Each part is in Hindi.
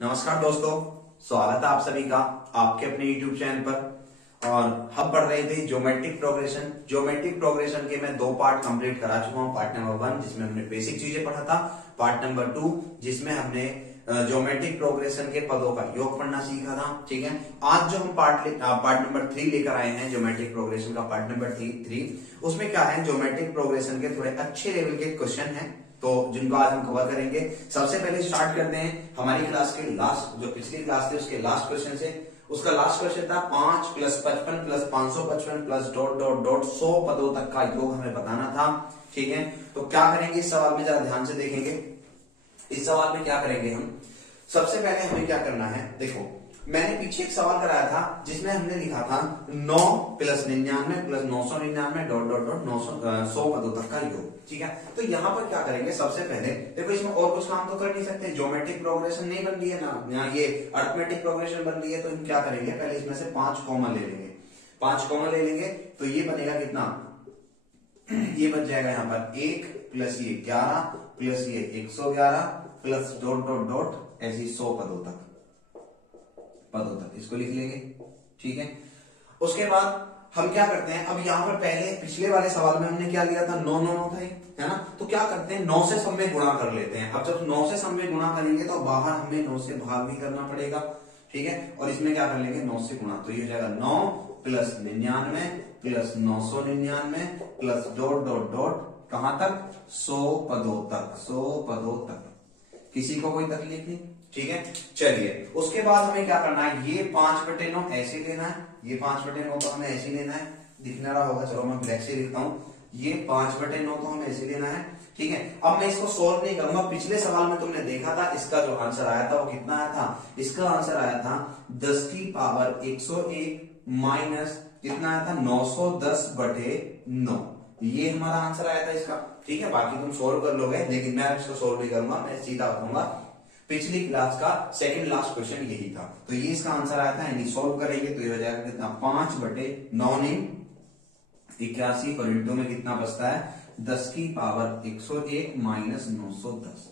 नमस्कार दोस्तों, स्वागत है आप सभी का आपके अपने YouTube चैनल पर। और हम पढ़ रहे थे ज्योमेट्रिक प्रोग्रेशन। ज्योमेट्रिक प्रोग्रेशन के मैं 2 पार्ट कंप्लीट करा चुका हूँ। पार्ट नंबर 1 जिसमें हमने बेसिक चीजें पढ़ा था, पार्ट नंबर 2 जिसमें हमने ज्योमेट्रिक प्रोग्रेशन के पदों का योग पढ़ना सीखा था। ठीक है, आज जो हम पार्ट नंबर 3 लेकर आए हैं, ज्योमेट्रिक प्रोग्रेशन का पार्ट नंबर 3, उसमें क्या है, ज्योमेट्रिक प्रोग्रेशन के थोड़े अच्छे लेवल के क्वेश्चन हैं, तो जिनको आज हम कवर करेंगे। सबसे पहले स्टार्ट करते हैं हमारी क्लास के लास्ट, जो पिछली क्लास थी उसके लास्ट क्वेश्चन से। उसका लास्ट क्वेश्चन था 5 + 55 + 555 + ... 100 पदों तक का योग हमें बताना था। ठीक है, तो क्या करेंगे इस सवाल में, जरा ध्यान से देखेंगे। इस सवाल में क्या करेंगे हम, सबसे पहले हमें क्या करना है, देखो मैंने पीछे एक सवाल कराया था जिसमें हमने लिखा था 9 + 99 + 999 ... 100 पदों तक का योग। ठीक है, तो यहाँ पर क्या करेंगे, सबसे पहले देखो इसमें और कुछ काम तो कर नहीं सकते, ज्योमेट्रिक प्रोग्रेशन नहीं बन रही है ना, यहाँ ये अरिथमेटिक प्रोग्रेशन बन रही है। तो हम क्या करेंगे, पहले इसमें से 5 कॉमन ले लेंगे। 5 कॉमन ले लेंगे तो ये बनेगा कितना, ये बन जाएगा यहाँ पर 1 + ये 11 + ये 111 + ... ऐसी 100 पदों तक इसको लिख लेंगे। ठीक है, उसके बाद हम क्या करते हैं, अब यहाँ पर पहले पिछले वाले सवाल में हमने क्या लिया था, 9 9 9 था है ना, तो क्या करते हैं 9 से सब में गुणा कर लेते हैं। अब जब 9 से सब में गुणा करेंगे तो बाहर हमें 9 से भाग भी करना पड़ेगा। ठीक है, और इसमें क्या कर लेंगे 9 से गुणा, तो ये हो जाएगा 9 + 99 + 999 + ... कहां तक, 100 पदों तक। किसी को कोई तकलीफ नहीं। ठीक है, चलिए उसके बाद हमें क्या करना है, ये 5/9 ऐसे लेना है, ये 5/9 तो हमें ऐसे लेना है, दिख ना रहा होगा, चलो मैं ब्लैक से लिखता हूं, ये 5/9 तो हमें ऐसे लेना है। ठीक है, अब मैं इसको सोल्व नहीं करूंगा। पिछले सवाल में तुमने देखा था इसका जो आंसर आया था वो कितना आया था, इसका आंसर आया था 10 की पावर 101 माइनस कितना आया था, 910/9। ये हमारा आंसर आया था इसका। ठीक है, बाकी तुम सोल्व कर लोगे, लेकिन मैं इसको सोल्व नहीं करूंगा, मैं सीधा बताऊंगा। पिछली क्लास का सेकंड लास्ट क्वेश्चन यही था, तो ये इसका आंसर आया था, यानी सोल्व करेंगे तो ये हो जाएगा कितना, 5/9 81 और इंटू में कितना बचता है, 10 की पावर 101 माइनस 910।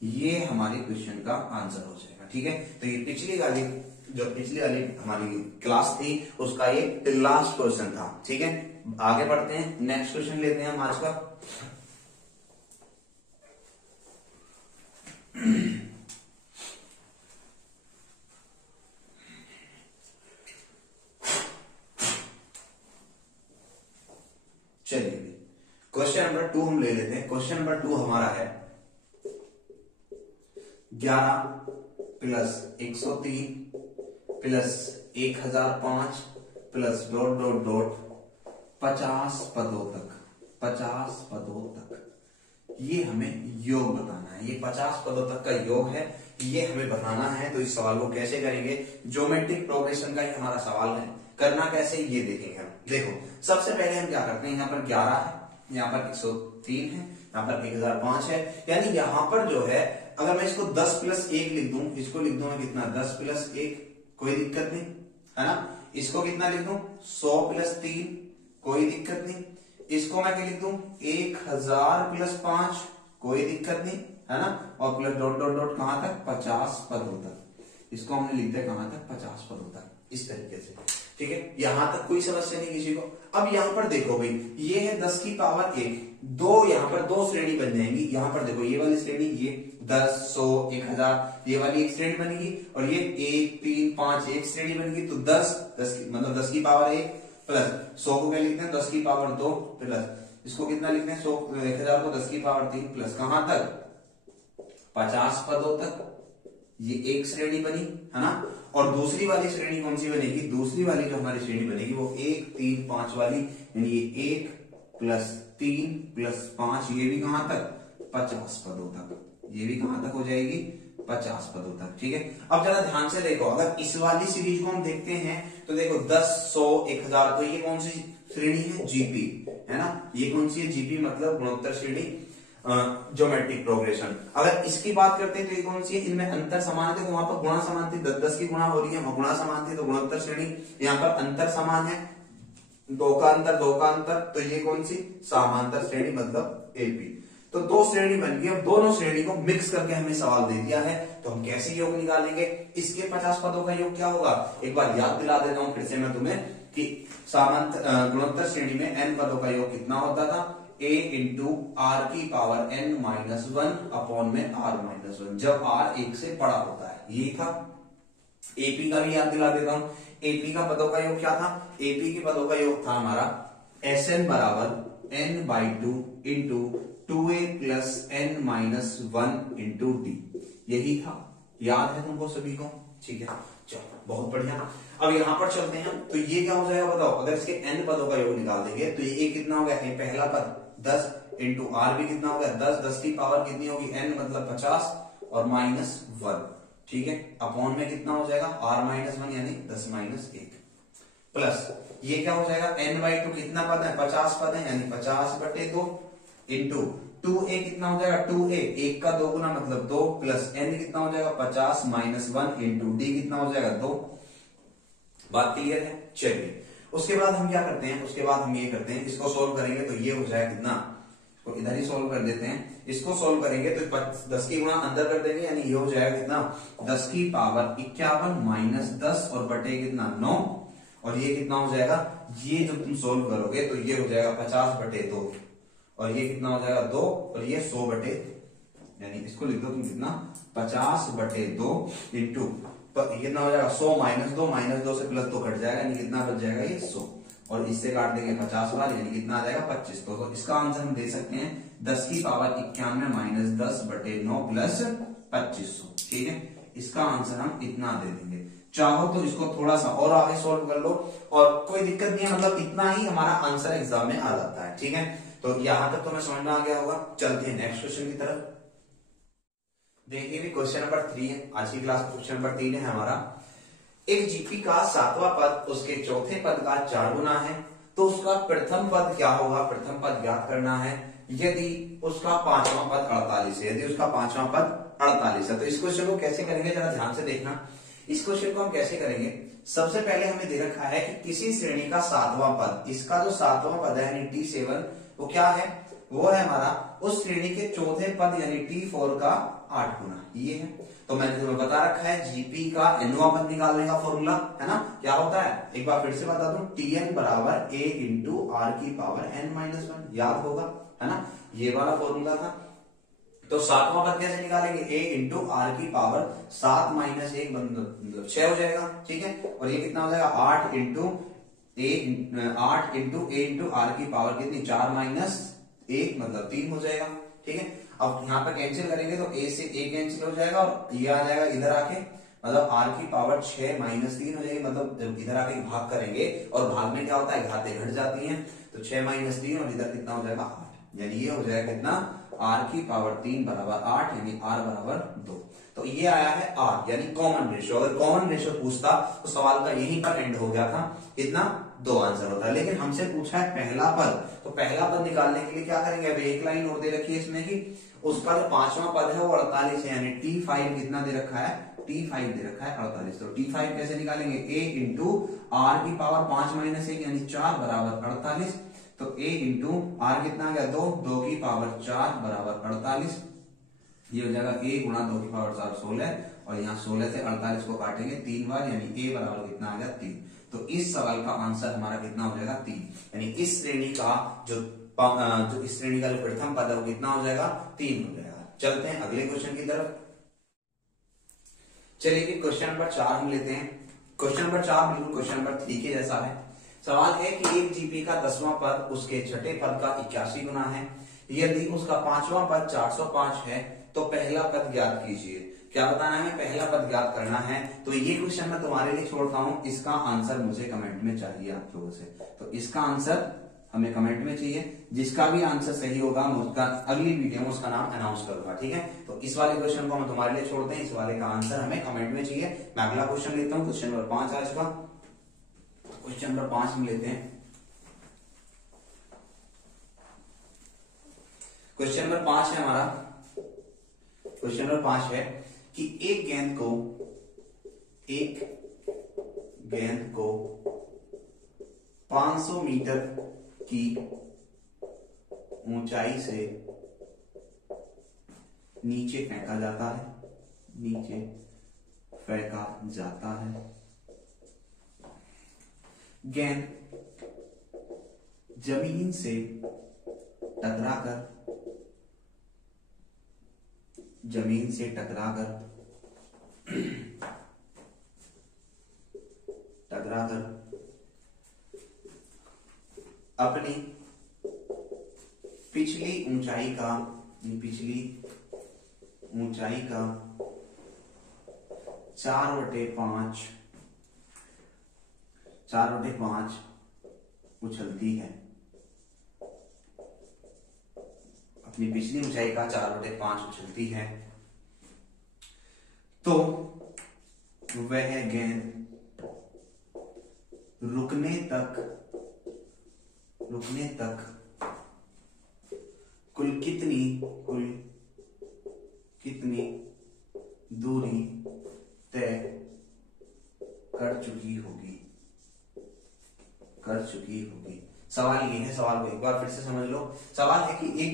ये हमारे क्वेश्चन का आंसर हो जाएगा। ठीक है, तो ये पिछली वाली हमारी क्लास थी उसका ये लास्ट क्वेश्चन था। ठीक है, आगे बढ़ते हैं, नेक्स्ट क्वेश्चन लेते हैं हम आज का। चलिए क्वेश्चन नंबर 2 हम ले लेते हैं। क्वेश्चन नंबर 2 हमारा है 11 + 103 + 1005 + ... 50 पदों तक ये हमें योग बताना है। ये 50 पदों तक का योग है, ये हमें बताना है। तो इस सवाल को कैसे करेंगे, ज्योमेट्रिक प्रोग्रेशन का ही हमारा सवाल है, करना कैसे ये देखेंगे हम। देखो सबसे पहले हम क्या करते हैं, यहाँ पर 11 है, यहाँ पर 103 है, यहाँ पर 1005 है, यानी यहाँ पर जो है अगर मैं इसको 10 + 1 लिख दूं, इसको लिख दूंगा कितना, 10 + 1 कोई दिक्कत नहीं है ना। इसको कितना लिख दूं, 100 + 3 कोई दिक्कत नहीं। इसको मैं क्या लिख दूं, 1000 + 5 कोई दिक्कत नहीं है ना, और +... कहां तक, 50 पदों तक। इसको हमने लिख दिया कहां तक, 50 पदों तक, इस तरीके से। ठीक है, यहां तक कोई समस्या नहीं किसी को। अब यहां पर देखो भाई, ये है 10 की पावर 1, दो यहां पर 2 श्रेणी बन जाएंगी। यहां पर देखो ये वाली श्रेणी, ये 10 100 1000, ये वाली एक श्रेणी बनेगी, और ये 1 3 5 एक श्रेणी बनेगी। तो 10 मतलब 10 की पावर 1 प्लस 100 को क्या लिखते हैं, 10 की पावर 2 प्लस इसको कितना लिखते हैं, 1000 को 10 की पावर 3 प्लस कहां तक, 50 पदों तक। ये एक श्रेणी बनी है ना, और दूसरी वाली श्रेणी कौन सी बनेगी, दूसरी वाली जो हमारी श्रेणी बनेगी वो 1 3 5 वाली, यानी ये 1 + 3 + 5, ये भी कहां तक, 50 पदों तक। ये भी कहां तक हो जाएगी, 50 पदों तक। ठीक है, अब जरा ध्यान से देखो, अगर इस वाली सीरीज को हम देखते हैं तो देखो 10 100 1000, तो ये कौन सी श्रेणी है, जीपी है ना। ये कौन सी है, जीपी मतलब गुणोत्तर श्रेणी, ज्योमेट्रिक प्रोग्रेशन। अगर इसकी बात करते हैं तो ये कौन सी है, इनमें अंतर समान थे, तो वहां पर गुणा समान थी, 10 की गुणा हो रही है, गुणा समान थी, तो गुणोत्तर श्रेणी। यहाँ पर अंतर समान है, 2 का अंतर, तो ये कौन सी, समांतर श्रेणी मतलब एपी। तो दो श्रेणी बन गई। अब दोनों श्रेणी को मिक्स करके हमें सवाल दे दिया है, तो हम कैसे योग निकालेंगे? इसके 50 पदों का योग क्या होगा, एक बार याद दिला देता हूं फिर से मैं तुम्हें कि सामंत गुणोत्तर श्रेणी में n पदों का योग कितना होता था, a इंटू आर की पावर n माइनस 1 अपॉन में r माइनस 1, जब r 1 से बड़ा होता है। ये था। एपी का भी याद दिला देता हूं। एपी का पदों का योग क्या था? एपी के पदों का योग था हमारा Sn बराबर n by 2 into 2a plus n minus 1 into D. यही था, याद है तुमको सभी को? ठीक है, चलो बहुत बढ़िया। अब यहां पर चलते हैं, तो ये क्या हो जाएगा बताओ? अगर इसके n पदों का योग निकाल देंगे तो ये कितना हो गया? ये पहला पद 10 इंटू आर भी कितना हो गया? 10, 10 की पावर कितनी होगी? n मतलब 50 और माइनस 1, ठीक है, अपॉन में कितना हो जाएगा? r माइनस 1 यानी 10 माइनस 1 प्लस ये क्या हो जाएगा? n बाई 2 कितना पद है? 50 पद है, यानी 50/2 इंटू 2a कितना हो जाएगा? 2a 1 का 2 गुना मतलब 2 प्लस n कितना हो जाएगा? 50 माइनस 1 इंटू डी कितना हो जाएगा? 2। बात क्लियर है? चलिए उसके बाद हम क्या करते हैं? उसके बाद हम ये करते हैं, इसको सोल्व करेंगे तो ये हो जाएगा कितना, तो इधर ही सोल्व कर देते हैं। इसको सोल्व करेंगे तो 10 की गुणा अंदर कर देंगे, यानी ये हो जाएगा कितना? 10 की पावर 51 माइनस 10 और बटे कितना? 9, और ये कितना हो जाएगा? ये जब तुम सोल्व करोगे तो ये हो जाएगा 50/2 और ये कितना हो जाएगा? 2 और ये 100/, यानी इसको लिख दो तुम कितना? 50/2 इंटू कितना हो जाएगा? 100 माइनस 2 से प्लस 2 कट जाएगा, यानी कितना बच जाएगा? ये 100, और इससे काट देंगे 50 बार, यानी कितना आ जाएगा? 25। तो इसका आंसर हम दे सकते हैं 10 की पावर 91 माइनस 10/9 प्लस 2500, ठीक है। इसका आंसर हम इतना दे देंगे। चाहो तो इसको थोड़ा सा और आगे सोल्व कर लो, और कोई दिक्कत नहीं है, मतलब इतना ही हमारा आंसर एग्जाम में आ जाता है, ठीक है। तो यहां तक तुम्हें समझ में आ गया होगा। चलते हैं नेक्स्ट क्वेश्चन की तरफ। देखिए भी क्वेश्चन नंबर 3 है, आज की क्लास का क्वेश्चन नंबर 3 है हमारा। एक जीपी का 7वां पद उसके चौथे पद का 4 गुना है, तो उसका प्रथम पद क्या होगा? प्रथम पद ज्ञात करना है यदि उसका 5वां पद 48 है। यदि उसका 5वां पद 48 है, तो इस क्वेश्चन को कैसे करेंगे जरा ध्यान से देखना। इस क्वेश्चन को हम कैसे करेंगे? सबसे पहले हमें दे रखा है कि किसी श्रेणी का 7वां पद, इसका जो 7वां पद है यानी T7, वो क्या है? वो है हमारा उस श्रेणी के चौथे पद यानी T4 का 8 गुना, ये है। तो मैंने तुम्हें बता रखा है जीपी का nवां पद निकालने का फॉर्मूला, है ना? क्या होता है एक बार फिर से बता दूं, Tn बराबर a इंटू आर की पावर n माइनस 1, याद होगा, है ना? ये वाला फॉर्मूला था। तो 7वां पद कैसे निकालेंगे? a इंटू आर की पावर 7 माइनस 1 मतलब 6 हो जाएगा, ठीक है। और ये कितना हो जाएगा? 8 इंटू a इंटू आर की पावर कितनी? 4 माइनस 1 मतलब 3 हो जाएगा, ठीक है। अब यहाँ पे कैंसिल करेंगे तो a से a कैंसिल हो जाएगा और ये आ जाएगा इधर आके, मतलब r की पावर 6 माइनस 3 हो जाएगी। मतलब इधर आके भाग करेंगे और भाग में क्या होता है? घातें घट जाती हैं, तो 6 माइनस 3 और इधर कितना हो जाएगा? 8, यानी ये हो जाएगा कितना? r की पावर 3 बराबर 8, यानी r बराबर 2। तो ये आया है r, यानी कॉमन रेशियो। अगर कॉमन रेशियो पूछता तो सवाल का यहीं पर एंड हो गया था, कितना? 2 आंसर होता है। लेकिन हमसे पूछा है पहला पद, तो पहला पद निकालने के लिए क्या करेंगे? अब एक लाइन और दे रखी है इसमें कि उसका जो 5वां पद है वो 48 है, यानी T5 कितना दे रखा है? T5 दे रखा है 48। तो T5 कैसे निकालेंगे? a इंटू आर की पावर 5 माइनस 1 यानी 4 बराबर 48। तो a इंटू आर कितना आ गया? 2 की पावर 4 बराबर 48। ये हो जाएगा a गुणा 2 की पावर 4 16, और यहाँ 16 से 48 को काटेंगे 3 बार, यानी a बराबर कितना आ गया? 3। तो इस सवाल का आंसर हमारा कितना हो जाएगा? 3। यानी इस श्रेणी का जो इस श्रेणी का जो प्रथम पद है वो कितना हो जाएगा? 3 हो जाएगा। चलते हैं अगले क्वेश्चन की तरफ। चलिए क्वेश्चन नंबर 4 हम लेते हैं। क्वेश्चन नंबर 4 बिल्कुल क्वेश्चन नंबर 3 के जैसा है। सवाल है कि एक जीपी का 10वां पद उसके छठे पद का 81 गुना है। यदि उसका 5वां पद 405 है तो पहला पद ज्ञात कीजिए। क्या बताना है? पहला पद ज्ञात करना है। तो ये क्वेश्चन मैं तुम्हारे लिए छोड़ता हूं, इसका आंसर मुझे कमेंट में चाहिए आप लोगों से। तो इसका आंसर हमें कमेंट में चाहिए। जिसका भी आंसर सही होगा मैं उसका अगली वीडियो में उसका नाम अनाउंस करूंगा, ठीक है। तो इस वाले क्वेश्चन को हम तुम्हारे लिए छोड़ते हैं, इस वाले का आंसर हमें कमेंट में चाहिए। मैं अगला क्वेश्चन लेता हूँ, क्वेश्चन नंबर 5 आ चुका। क्वेश्चन नंबर 5 हम लेते हैं। क्वेश्चन नंबर 5 है हमारा। क्वेश्चन नंबर 5 है कि एक गेंद को 500 मीटर की ऊंचाई से नीचे फेंका जाता है, नीचे फेंका जाता है। गेंद जमीन से टकराकर अपनी पिछली ऊंचाई का 4/5 उछलती है। अपनी पिछली ऊंचाई का 4/5 उछलती है तो वह गेंद रुकने तक कुल कितनी दूरी तय कर चुकी होगी। सवाल ये है, सवाल को एक बार फिर से समझ लो। सवाल है कि एक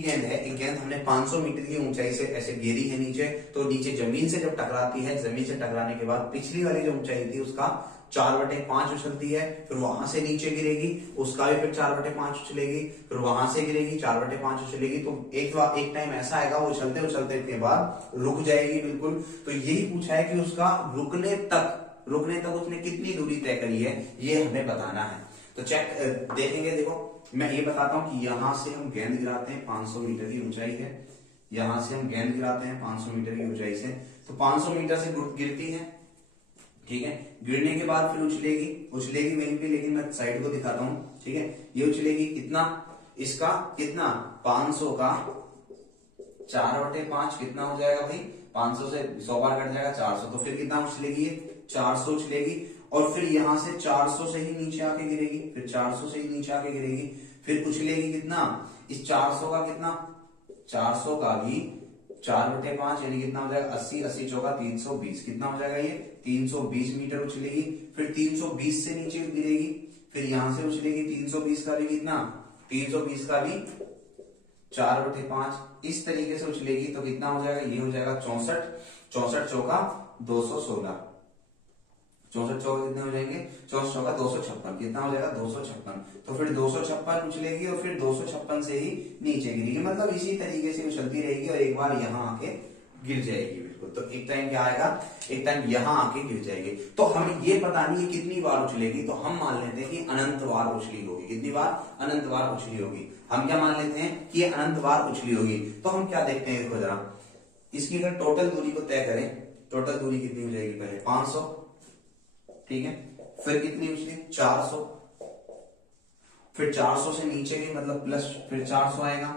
गेंद हमने 500 मीटर की ऊंचाई से ऐसे गिरी है नीचे, तो नीचे जमीन से जब टकराती है, जमीन से टकराने के बाद पिछली वाली जो ऊंचाई थी उसका 4/5 उछलती है, फिर वहां से नीचे गिरेगी, उसका भी फिर 4/5 उछलेगी, फिर वहां से गिरेगी, 4/5 उछलेगी। तो एक टाइम ऐसा आएगा वो उछलते के बाद रुक जाएगी बिल्कुल। तो यही पूछा है कि उसका रुकने तक उसने कितनी दूरी तय करी है, ये हमें बताना है। तो चेक देखेंगे। देखो मैं ये बताता हूं कि यहां से हम गेंद गिराते हैं, 500 मीटर की ऊंचाई है, यहां से हम गेंद गिराते हैं 500 मीटर की ऊंचाई से। तो 500 मीटर से गिरती है, ठीक है। गिरने के बाद फिर उछलेगी वहीं पे, लेकिन मैं साइड को दिखाता हूं, ठीक है। ये उछलेगी कितना, इसका कितना 500 का 4/5 कितना हो जाएगा भाई, 500 से 100 बार कट जाएगा 400, तो फिर कितना उछलेगी ये 400 उछलेगी। और फिर यहां से 400 से ही नीचे आके गिरेगी, फिर 400 से ही नीचे आके गिरेगी, फिर उछलेगी कितना, इस 400 का कितना, 400 का भी 4/5 यानी कितना हो जाएगा 80, 80 चौका 320, कितना हो जाएगा ये 320 मीटर उछलेगी। फिर 320 से नीचे गिरेगी, फिर यहां से उछलेगी 320 का भी कितना, 320 का भी 4/5, इस तरीके से उछलेगी। तो कितना हो जाएगा, ये हो जाएगा 64 चौका 216, 64 चौका कितने हो जाएंगे, 64 चौका 256, कितना हो जाएगा 256। तो फिर 256 उछलेगी और फिर 256 से ही नीचे गिरेगी, मतलब इसी तरीके से उछलती रहेगी और एक बार यहाँ आके गिर जाएगी बिल्कुल। तो एक टाइम क्या आएगा, एक टाइम यहाँ आके गिर जाएगी। तो हमें ये पता नहीं है कितनी बार उछलेगी, तो हम मान लेते हैं कि अनंत बार उछली होगी। कितनी बार, अनंत बार उछली होगी। हम क्या मान लेते हैं कि ये अनंत बार उछली होगी। तो हम क्या देखते हैं, देखो जरा इसकी अगर टोटल दूरी को तय करें, टोटल दूरी कितनी हो जाएगी, पहले 500, ठीक है, फिर कितनी उछली 400, फिर 400 से नीचे गई मतलब प्लस फिर 400 आएगा,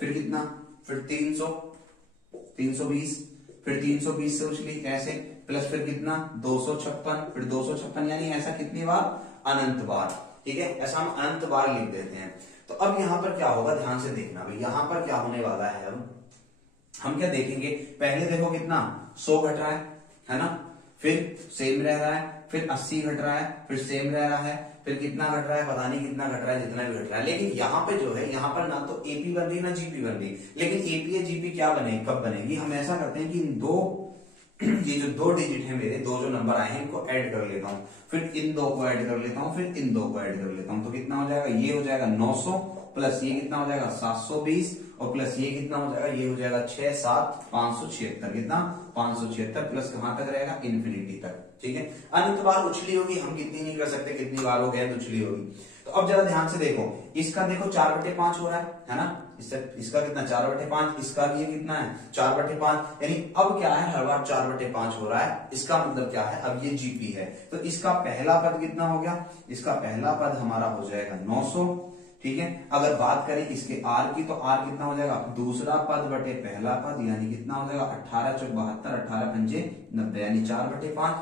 फिर कितना, फिर 300, 320, फिर 320 से उछली कैसे प्लस फिर कितना 256, फिर 256 यानी ऐसा कितनी बार, अनंत बार, ठीक है। ऐसा हम अनंत बार लिख देते हैं। तो अब यहां पर क्या होगा, ध्यान से देखना भाई, यहां पर क्या होने वाला है। अब हम क्या देखेंगे, पहले देखो कितना 100 घट रहा है ना, फिर सेम रह रहा है, फिर 80 घट रहा है, फिर सेम रह रहा है, फिर कितना घट रहा है पता नहीं कितना घट रहा है, जितना भी घट रहा है। लेकिन यहाँ पे जो है, यहाँ पर ना तो एपी बन रही ना जीपी बन रही, लेकिन एपी या जीपी क्या बनेगी, कब बनेगी, हम ऐसा करते हैं कि इन ये जो 2 डिजिट है मेरे, 2 जो नंबर आए हैं इनको ऐड कर लेता हूं, फिर इन 2 को ऐड कर लेता हूं, फिर इन 2 को ऐड कर लेता हूं। तो कितना हो जाएगा, ये हो जाएगा 900 प्लस ये कितना हो जाएगा 720 और प्लस ये कितना हो जाएगा, ये हो जाएगा 6 7 576, कितना 576 प्लस कहां तक रहेगा, इन्फिनिटी तक, ठीक है। अनंत बार उछली होगी, हम कितनी नहीं कर सकते, कितनी बार हो गया उछली होगी। तो अब जरा ध्यान से देखो, इसका देखो 4/5 हो रहा है ना, इसका कितना 4/5, इसका भी ये कितना है 4/5, यानी अब क्या है, हर बार 4/5 हो रहा है। इसका मतलब क्या है, अब ये जीपी है, तो इसका पहला पद कितना हो गया, इसका पहला पद हमारा हो जाएगा 900, ठीक है। अगर बात करें इसके आर की, तो आर कितना हो जाएगा, दूसरा पद बटे पहला पद, यानी कितना हो जाएगा 18 चौक 72, 18 पंजे 90, यानी 4/5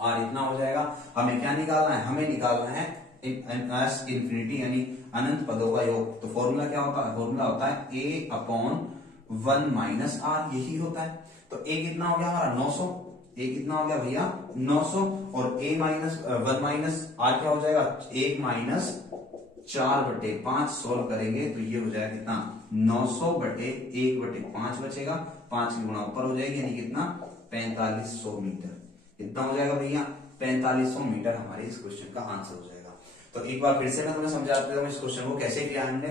और इतना हो जाएगा। हमें क्या निकालना है, हमें निकालना है एस इन्फिनिटी यानी अनंत पदों का योग। तो फॉर्मूला क्या होता है, फॉर्मूला होता है a/1 माइनस आर, यही होता है। तो a कितना हो गया हमारा 900, a कितना हो गया भैया 900 और a -1 माइनस आर क्या हो जाएगा 1 माइनस 4/5 सोल्व करेंगे तो ये हो जाएगा कितना 900/1/5 बचेगा, 5 की गुणा ऊपर हो जाएगी यानी कितना 4500 मीटर। कितना हो जाएगा भैया 4500 मीटर हमारे इस क्वेश्चन का आंसर हो जाएगा। तो एक बार फिर से मैं तुम्हें समझाता हूँ इस क्वेश्चन को कैसे किया हमने।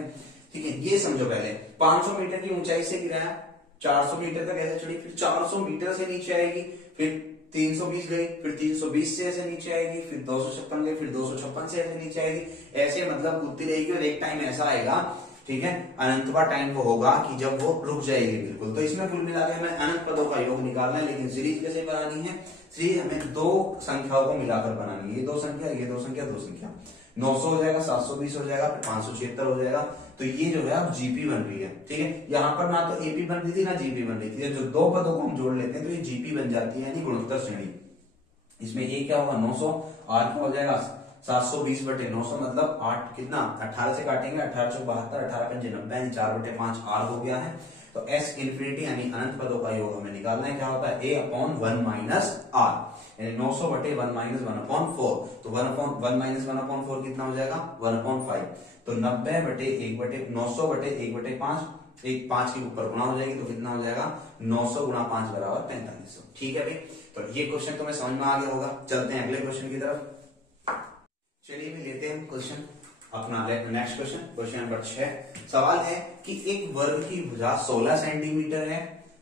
ठीक है, ये समझो पहले 500 मीटर की ऊंचाई से गिराया, 400 मीटर तक ऐसे चढ़ी, फिर 400 मीटर से नीचे आएगी, फिर 320 गई, फिर 320 से ऐसे नीचे आएगी, फिर 256 गई, फिर 256 से ऐसे नीचे आएगी, ऐसे मतलब कूदती रहेगी और एक टाइम ऐसा आएगा, ठीक है, अनंतवा टाइम वो होगा कि जब वो रुक जाएगी बिल्कुल। तो इसमें कुल मिला के हमें अनंत पदों का योग निकालना है, लेकिन सीरीज कैसे बनानी है, सीरीज हमें दो संख्याओं को मिलाकर बनानी है, ये दो संख्या, ये दो संख्या, दो संख्या, 900 हो जाएगा, 720 हो जाएगा, फिर 576 हो जाएगा। तो ये जो है अब जीपी बन रही है। ठीक है, यहाँ पर ना तो एपी बन रही थी ना जीपी बन रही थी, जो दो पदों को हम जोड़ लेते हैं तो ये जीपी बन जाती है, यानी गुणोत्तर श्रेणी। इसमें ए क्या होगा 900, आर क्या हो जाएगा 720/900, मतलब 8 कितना 18 से काटेंगे, 18 चौक 72, 18 पंजे 90, यानी 4/5 आर हो गया है। तो एस इन्फिनिटी यानी अनंत पदों का योग हमें निकालना है, क्या होता है a/1 माइनस आर, यानी 900/1 माइनस 1/4। तो 1 माइनस 1/4 कितना हो जाएगा 1/5। तो 900/1/5, एक 5 के ऊपर गुणा हो जाएगी तो कितना हो जाएगा 900 गुणा 5 बराबर 4500। ठीक है भाई, तो ये क्वेश्चन तुम्हें समझ में आ गया होगा। चलते हैं अगले क्वेश्चन की तरफ। चलिए भी लेते हैं क्वेश्चन अपना नेक्स्ट क्वेश्चन, क्वेश्चन नंबर 6। सवाल है कि एक वर्ग की भुजा 16 सेंटीमीटर है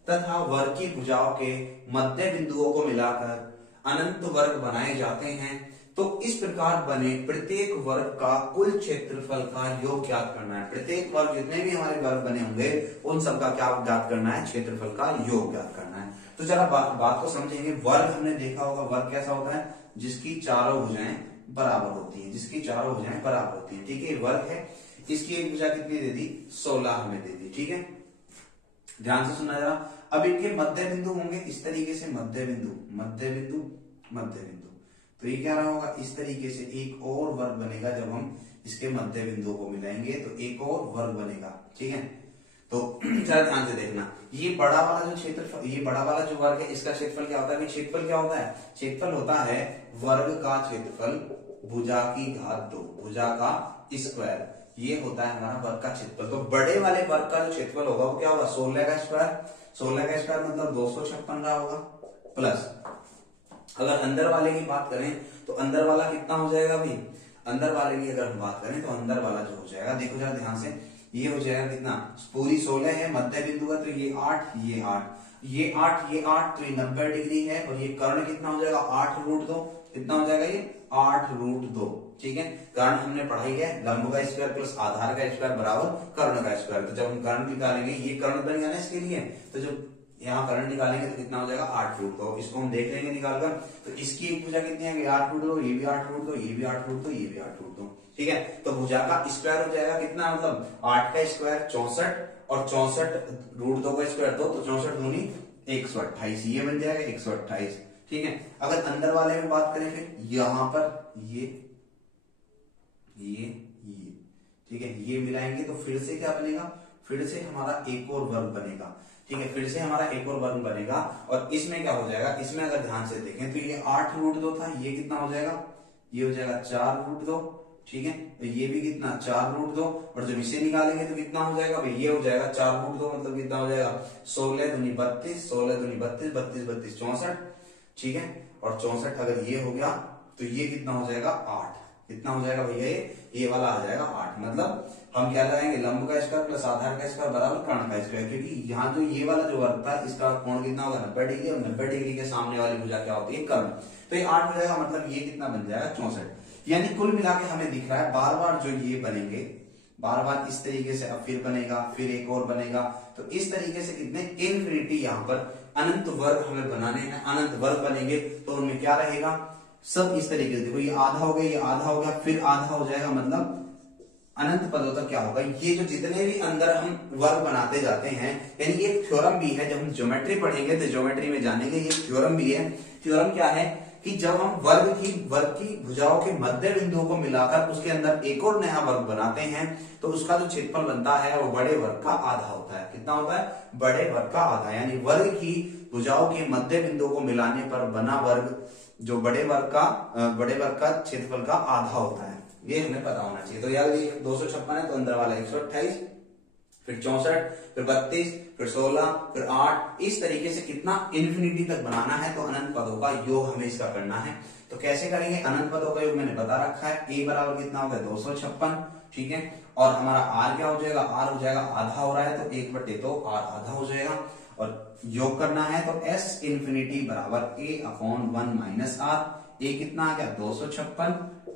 तथा वर्ग की भुजाओं के मध्य बिंदुओं को मिलाकर अनंत वर्ग बनाए जाते हैं, तो इस प्रकार बने प्रत्येक वर्ग का कुल क्षेत्रफल का योग ज्ञात करना है। प्रत्येक वर्ग जितने भी हमारे वर्ग बने होंगे उन सबका क्या ज्ञात करना है, क्षेत्रफल का योग ज्ञात करना है। तो जरा बात को समझेंगे। वर्ग हमने देखा होगा, वर्ग कैसा होता है जिसकी चारों भुजाएं बराबर होती है, जिसकी चारों भुजाएं बराबर होती है। ठीक है, वर्ग है, इसकी एक भुजा कितनी दे दी 16 हमें दे दी। ठीक है, ध्यान से सुनना जरा। अब इनके मध्य बिंदु होंगे इस तरीके से, मध्य बिंदु मध्य बिंदु मध्य बिंदु, तो ये क्या रहा होगा इस तरीके से एक और वर्ग बनेगा। जब हम इसके मध्य बिंदु को मिलाएंगे तो एक और वर्ग बनेगा। ठीक है, तो जरा ध्यान से देखना, ये बड़ा वाला जो क्षेत्रफल, ये बड़ा वाला जो वर्ग है इसका क्षेत्रफल क्या होता है। क्षेत्रफल क्या होता है, क्षेत्रफल होता है वर्ग का क्षेत्रफल भुजा की घात 2, भुजा का स्क्वायर, ये होता है हमारा वर्ग का क्षेत्रफल। तो बड़े वाले वर्ग का जो क्षेत्रफल होगा वो क्या होगा 16 का स्क्वायर, 16 का स्क्वायर मतलब 256 रहा होगा, प्लस अगर अंदर वाले की बात करें तो अंदर वाला कितना हो जाएगा भाई, अंदर वाले की अगर हम बात करें तो अंदर वाला जो हो जाएगा, देखो जरा ध्यान से, ये हो जाएगा कितना पूरी 16 है, मध्य बिंदु का तो ये 8, ये 8, ये 8, ये 8, तो ये 90 डिग्री है, और ये कर्ण कितना हो जाएगा 8√2, कितना हो जाएगा ये 8√2। ठीक है, कर्ण हमने पढ़ाई है लंब का स्क्वायर प्लस आधार का स्क्वायर बराबर कर्ण का स्क्वायर। तो जब हम कर्ण निकालेंगे, ये कर्ण बन गया ना इसके लिए, तो जब यहाँ कर्ण निकालेंगे तो कितना हो जाएगा 8√2, इसको हम देख लेंगे निकालकर। तो इसकी एक भुजा कितनी है 8√2, ये भी 8√2, ये भी 8√2, ये भी 8√2। ठीक है, तो भुजा का स्क्वायर हो जाएगा कितना, मतलब 8 का स्क्वायर 64, और 64√2 का स्क्वायर 2, तो 64 दूनी 128, ये बन जाएगा 128। ठीक है, अगर अंदर वाले में बात करें फिर यहाँ पर ये ठीक है, ये मिलाएंगे तो फिर से क्या बनेगा, फिर से हमारा एक और वर्ग बनेगा। ठीक है, फिर से हमारा एक और वर्ग बनेगा, और इसमें क्या हो जाएगा, इसमें अगर ध्यान से देखें तो ये 8√2 था, ये कितना हो जाएगा, ये हो जाएगा 4√2। ठीक है, तो ये भी कितना 4√2, और जब इसे निकालेंगे तो कितना हो जाएगा भाई, ये हो जाएगा 4√2 मतलब कितना हो जाएगा 16 दूनी 32, 16 दूनी 32, 32 32 64। ठीक है, और 64 अगर ये हो गया तो ये कितना हो जाएगा 8, कितना हो जाएगा भैया ये वाला आ जाएगा 8। मतलब हम क्या लगाएंगे, लंब का स्क्वायर प्लस आधार का स्क्वायर बराबर कर्ण का स्क्वायर, क्योंकि यहाँ जो ये वाला जो वर्ग था इसका कोण कितना होगा 90 डिग्री, और 90 डिग्री के सामने वाली भुजा क्या होती है कर्ण, तो ये 8 हो जाएगा, मतलब ये कितना बन जाएगा 64। यानी कुल मिला के हमें दिख रहा है बार बार जो ये बनेंगे, बार बार इस तरीके से, अब फिर बनेगा, फिर एक और बनेगा, तो इस तरीके से कितने इनफिनिटी यहाँ पर अनंत वर्ग हमें बनाने हैं, अनंत वर्ग बनेंगे। तो उनमें क्या रहेगा, सब इस तरीके से, देखो ये आधा हो गया, ये आधा हो गया, फिर आधा हो जाएगा, मतलब अनंत पदों तक क्या होगा, ये जो जितने भी अंदर हम वर्ग बनाते जाते हैं, यानी ये थ्योरम भी है, जब हम ज्योमेट्री पढ़ेंगे तो ज्योमेट्री में जानेंगे, ये थ्योरम भी है। थ्योरम क्या है कि जब हम वर्ग की भुजाओं के मध्य बिंदुओं को मिलाकर उसके अंदर एक और नया वर्ग बनाते हैं, तो उसका जो क्षेत्रफल बनता है वो बड़े वर्ग का आधा होता है। कितना होता है, बड़े वर्ग का आधा, यानी वर्ग की भुजाओं के मध्य बिंदुओं को मिलाने पर बना वर्ग जो बड़े वर्ग का क्षेत्रफल का आधा होता है, ये हमें पता होना चाहिए। तो यार ये 256 है तो अंदर वाला 128, फिर 64, फिर 32, फिर 16, फिर 8, इस तरीके से कितना इन्फिनिटी तक बनाना है। तो अनंत पदों का योग हमें इसका करना है। तो कैसे करेंगे? अनंत पदों का योग मैंने बता रखा है। a बराबर कितना हो गया? 256, ठीक है। और हमारा r क्या हो जाएगा? r हो जाएगा आधा हो रहा है तो 1/2 r आधा हो जाएगा। और योग करना है तो s इंफिनिटी बराबर a/1 माइनस r। a कितना आ गया? 256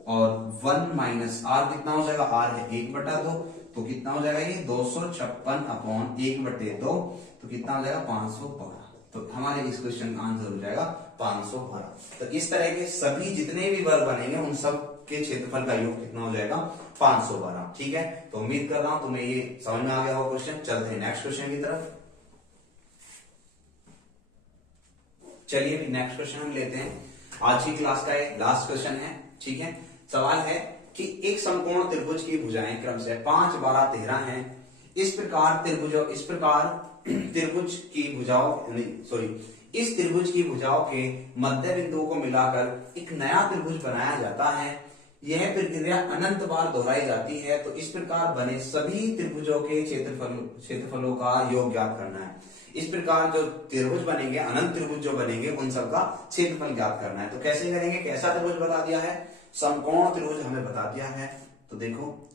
और 1 माइनस r कितना हो जाएगा? r है 1/2 तो कितना हो जाएगा? ये 256/1/2 तो कितना हो जाएगा? 512। तो हमारे इस क्वेश्चन का आंसर हो जाएगा 512। तो इस तरह के सभी जितने भी वर्ग बनेंगे उन सब के क्षेत्रफल का योग कितना हो जाएगा? 512, ठीक है। तो उम्मीद कर रहा हूं तुम्हें ये समझ में आ गया होगा क्वेश्चन। चलते हैं नेक्स्ट क्वेश्चन की तरफ। चलिए अभी नेक्स्ट क्वेश्चन हम लेते हैं। आज की क्लास का एक लास्ट क्वेश्चन है, ठीक है। सवाल है कि एक समकोण त्रिभुज की भुजाएं क्रम से 5, 12, 13 हैं। इस प्रकार त्रिभुज की भुजाओं इस त्रिभुज की भुजाओं के मध्य बिंदुओं को मिलाकर एक नया त्रिभुज बनाया जाता है। यह प्रक्रिया अनंत बार दोहराई जाती है। तो इस प्रकार बने सभी त्रिभुजों के क्षेत्रफलों का योग ज्ञात करना है। इस प्रकार जो त्रिभुज बनेंगे, अनंत त्रिभुज जो बनेंगे, उन सबका क्षेत्रफल ज्ञात करना है। तो कैसे करेंगे? कैसा त्रिभुज बता दिया है? समकोण त्रिभुज हमें बता दिया है। तो देखो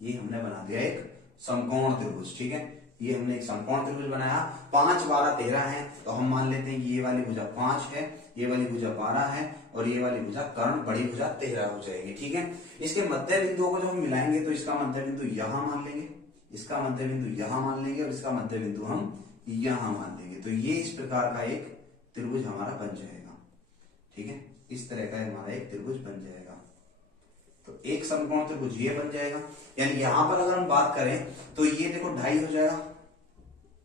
ये हमने बना दिया एक समकोण त्रिभुज, ठीक है। ये हमने एक समकोण त्रिभुज बनाया। 5, 12, 13 है तो हम मान लेते हैं कि ये वाली भुजा 5 है, ये वाली भुजा 12 है और ये वाली भुजा कर्ण बड़ी भुजा 13 हो जाएगी, ठीक है। इसके मध्य बिंदुओं को जो हम मिलाएंगे तो इसका मध्य बिंदु यहां मान लेंगे, इसका मध्य बिंदु यहां मान लेंगे और इसका मध्य बिंदु हम यहां मान लेंगे। तो ये इस प्रकार का एक त्रिभुज हमारा बन जाएगा, ठीक है। इस तरह का हमारा एक त्रिभुज बन जाएगा। तो एक समकोण त्रिभुज ये बन जाएगा। यानी यहां पर अगर हम बात करें तो ये देखो 2.5 हो जाएगा,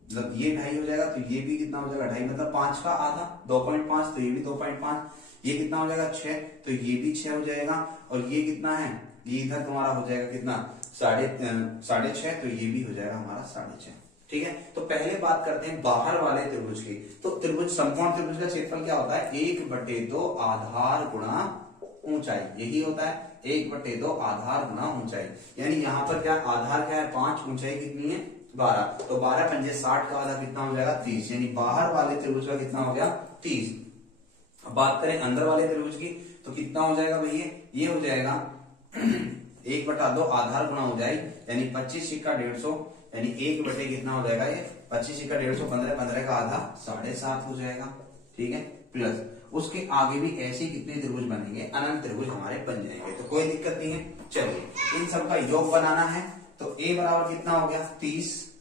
मतलब ये 2.5 हो जाएगा। तो ये भी कितना हो जाएगा? 2.5 मतलब 5 का आधा 2.5, तो ये भी 2.5। ये कितना हो जाएगा? 6, तो ये भी 6 हो जाएगा। और ये कितना है? ये इधर तुम्हारा हो जाएगा कितना? 6.5, तो ये भी हो जाएगा हमारा 6.5, ठीक है। तो पहले बात करते हैं बाहर वाले त्रिभुज की। तो त्रिभुज, समकोण त्रिभुज का क्षेत्रफल क्या होता है? 1/2 आधार गुणा ऊंचाई, यही होता है 1/2 आधार गुणा ऊंचाई। यानी यहाँ पर क्या आधार क्या है? 5, ऊंचाई कितनी है? 12। तो 12 पंजे 60 का आधा कितना हो जाएगा? 30। यानी बाहर वाले त्रिभुज का कितना हो गया? 30। अब बात करें अंदर वाले त्रिभुज की तो कितना हो जाएगा भैया? ये हो जाएगा 1/2 आधार गुणा ऊंचाई, यानी 25 × 150, यानी 1 कितना हो जाएगा? ये 25 × 150 15, 15 का आधा 7.5 हो जाएगा, ठीक है। प्लस उसके आगे भी ऐसे कितने त्रिभुज बनेंगे? अनंत त्रिभुज हमारे बन जाएंगे। तो कोई दिक्कत नहीं है। चलिए इन सब का योग बनाना है। तो a बराबर कितना हो गया? 30,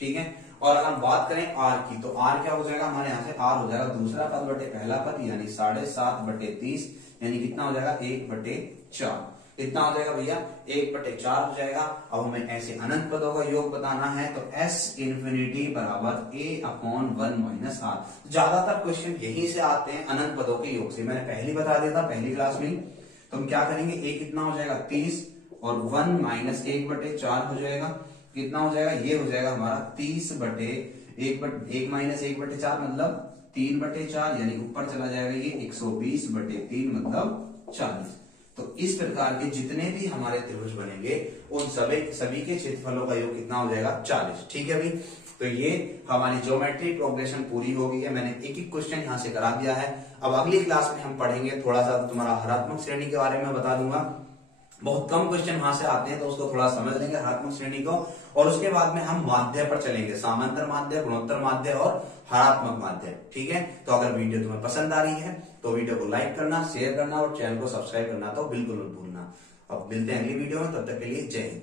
ठीक है। और अगर हम बात करें r की तो r क्या हो जाएगा? हमारे यहाँ से r हो जाएगा दूसरा पद बटे पहला पद, यानी 7.5/30, यानी कितना हो जाएगा? 1/4। कितना हो जाएगा भैया? 1/4 हो जाएगा। अब हमें ऐसे अनंत पदों का योग बताना है तो s इंफिनिटी बराबर a/1 माइनस r। ज्यादातर क्वेश्चन यहीं से आते हैं, अनंत पदों के योग से। मैंने पहले बता दिया था पहली क्लास में। तो हम क्या करेंगे? a कितना हो जाएगा? 30 और 1 माइनस 1/4 हो जाएगा। कितना हो जाएगा? ये हो जाएगा हमारा 30/1 माइनस 1/4 मतलब 3/4, यानी ऊपर चला जाएगा ये 120/3 मतलब 40। तो इस प्रकार के जितने भी हमारे त्रिभुज बनेंगे उन सभी के क्षेत्रफलों का योग कितना हो जाएगा? 40, ठीक है भाई। तो ये हमारी ज्योमेट्री प्रोग्रेशन पूरी हो गई है। मैंने एक एक क्वेश्चन यहाँ से करा दिया है। अब अगली क्लास में हम पढ़ेंगे थोड़ा सा तुम्हारा हरात्मक श्रेणी के बारे में बता दूंगा। बहुत कम क्वेश्चन वहां से आते हैं तो उसको थोड़ा समझ लेंगे हरात्मक श्रेणी को। और उसके बाद में हम माध्य पर चलेंगे, समांतर माध्य, गुणोत्तर माध्य और हरात्मक माध्य, ठीक है। तो अगर वीडियो तुम्हें पसंद आ रही है तो वीडियो को लाइक करना, शेयर करना और चैनल को सब्सक्राइब करना तो बिल्कुल मत भूलना। अब मिलते हैं अगली वीडियो में, तब तक के लिए जय हिंद।